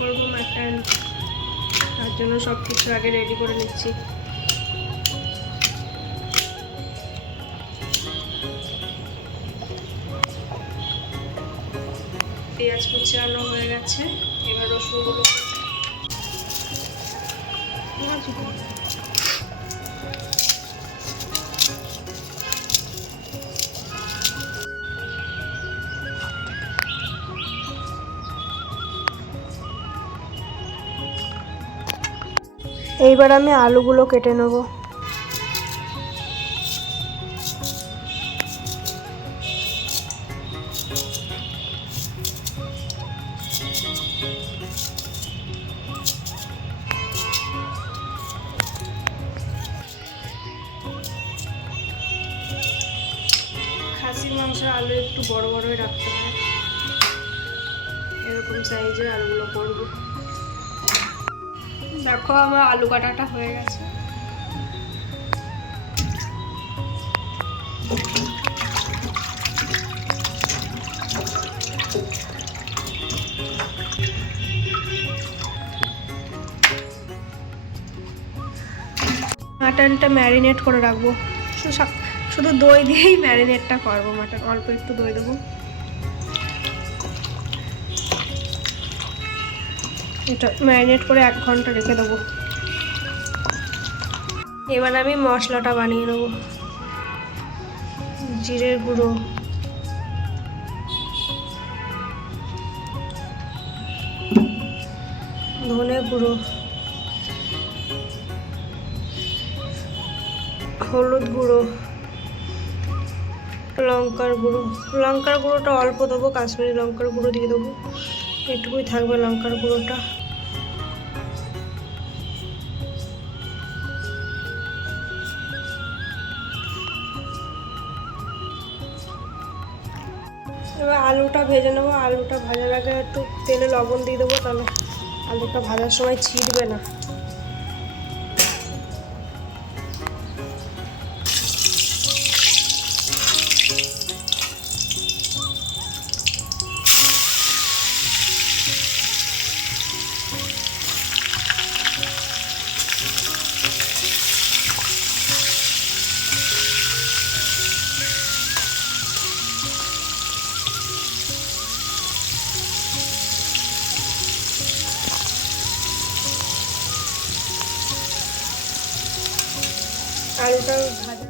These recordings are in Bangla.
করব মাটন, তার জন্য সব কিছু আগে রেডি করে নিচ্ছি। পেঁয়াজ কুচানো হয়ে গেছে, এবার রসুনগুলো এইবার আমি আলুগুলো কেটে নেব। খাসির মাংসের আলু একটু বড় বড়ই রাখতে হয়, এরকম সাইজের আলুগুলো করব। দেখো আমার আলু কাটাটা হয়ে গেছে। মাটনটা ম্যারিনেট করে রাখবো, শুধু দই দিয়েই ম্যারিনেটটা করবো। মাটন অল্প একটু দই দেবো, এটা ম্যারিনেট করে 1 ঘন্টা রেখে দেবো। এবার আমি মশলাটা বানিয়ে নেবো। জিরের গুঁড়ো, ধনে গুঁড়ো, হলুদ গুঁড়ো, লঙ্কার গুঁড়ো। লঙ্কার গুঁড়োটা অল্প দেবো, কাশ্মীরি লঙ্কার গুঁড়ো দিয়ে দেবো, এটুকুই থাকবে লঙ্কার গুঁড়োটা। এবার আলুটা ভেজে নেবো। আলুটা ভাজার আগে একটু তেলে লবণ দিয়ে দেবো, তাহলে আলুটা ভাজার সময় ছিটবে না। আলুটা ভাজা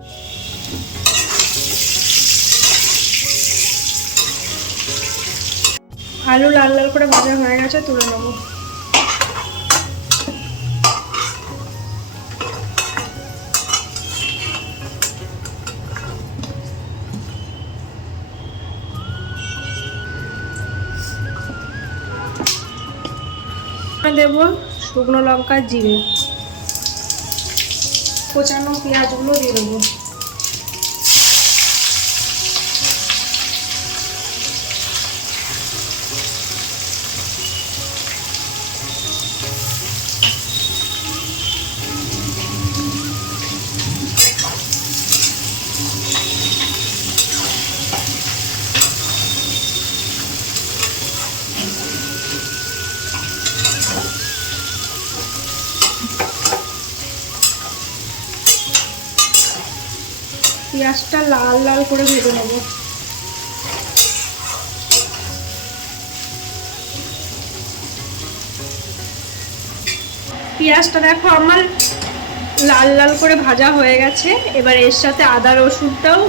আলু লাল লাল করে ভাজা হয়ে গেছে, তুলে নেবো। দেবো শুকনো লঙ্কা, জিরে, কোচানো পেঁয়াজগুলো দিয়ে দেবো। পেঁয়াজটা লাল লাল করে ভেজে নেব। পেঁয়াজটা দেখো আমার লাল লাল করে ভাজা হয়ে গেছে। এবার এর সাথে আদা রসুনটাও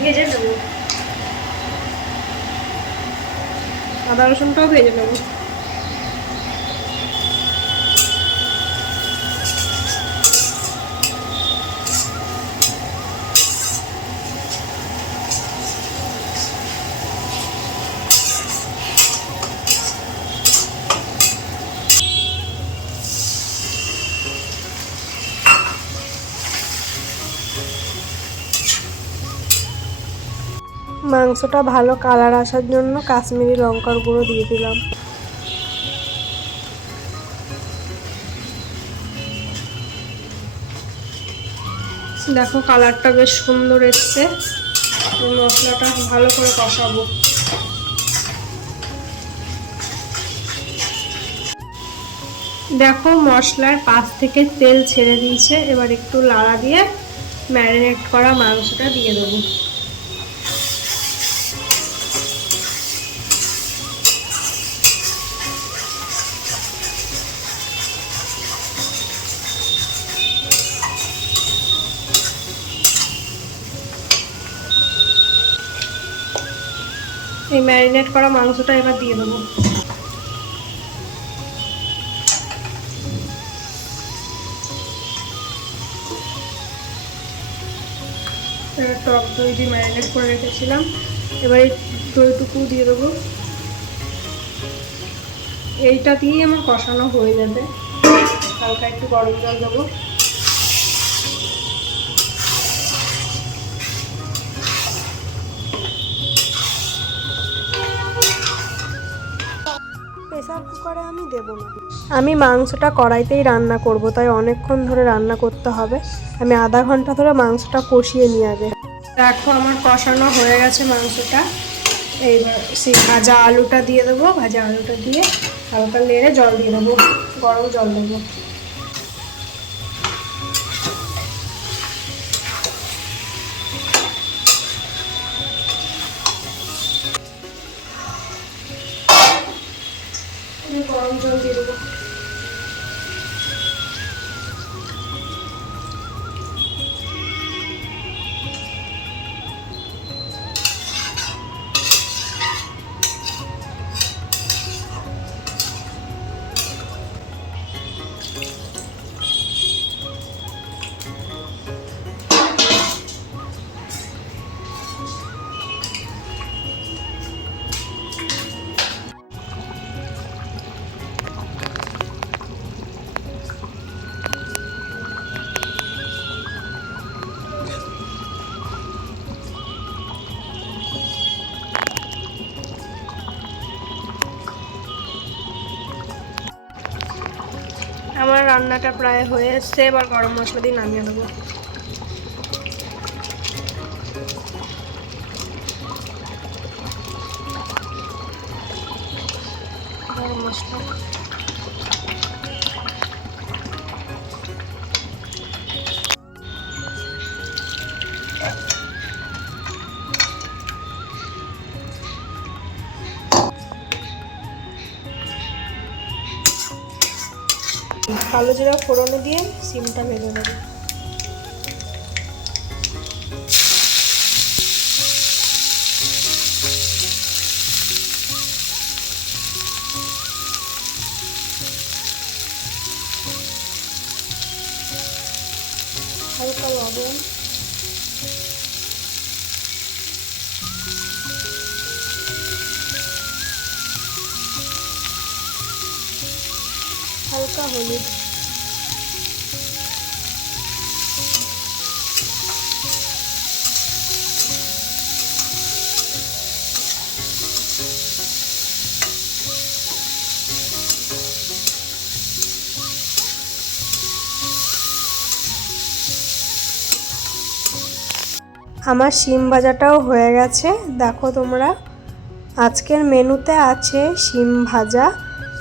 ভেজে নেব। আদা রসুনটাও ভেজে নেব। মাংসটা ভালো কালার আসার জন্য কাশ্মীরি লঙ্কার গুঁড়ো দিয়ে দিলাম। দেখো কালারটা বেশ সুন্দর এসছে। মশলাটা ভালো করে কষাবো। দেখো মশলার পাশ থেকে তেল ছেড়ে দিয়েছে, এবার একটু লাড়া দিয়ে ম্যারিনেট করা মাংসটা দিয়ে দেবো। এই ম্যারিনেট করা মাংসটা এবার দিয়ে দেবো। টক দই দিয়ে ম্যারিনেট করে রেখেছিলাম, এবার এই দইটুকু দিয়ে দেবো। এইটা দিয়ে আমার কষানো হয়ে যাবে। হালকা একটু গরম জল দেবো। প্রেসার কুকারে আমি দেবো না, আমি মাংসটা কড়াইতেই রান্না করব, তাই অনেকক্ষণ ধরে রান্না করতে হবে। আমি আধা ঘন্টা ধরে মাংসটা কষিয়ে নিয়ে আগে। দেখো আমার কষানো হয়ে গেছে মাংসটা। এইবার সেই ভাজা আলুটা দিয়ে দেবো। ভাজা আলুটা দিয়ে হালকা নেড়ে জল দিয়ে দেবো, গরম জল দেবো। গরম জল দিয়ে দেবো। আমার রান্নাটা প্রায় হয়ে এসছে, এবার গরম মশলা দিয়ে নামিয়ে নেবো। গরম মশলা কালো জিরা ফোড়নে দিয়ে সিমটা ভেজে নেবো। হালকা লবণ, হালকা হলুদ, আমার শিম ভাজাটাও হয়ে গেছে। দেখো তোমরা, আজকের মেনুতে আছে শিম ভাজা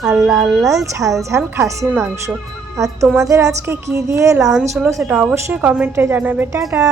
আর লাল লাল ঝাল ঝাল খাসির মাংস। আর তোমাদের আজকে কি দিয়ে লাঞ্চ হলো সেটা অবশ্যই কমেন্টে জানাবে। টাটা।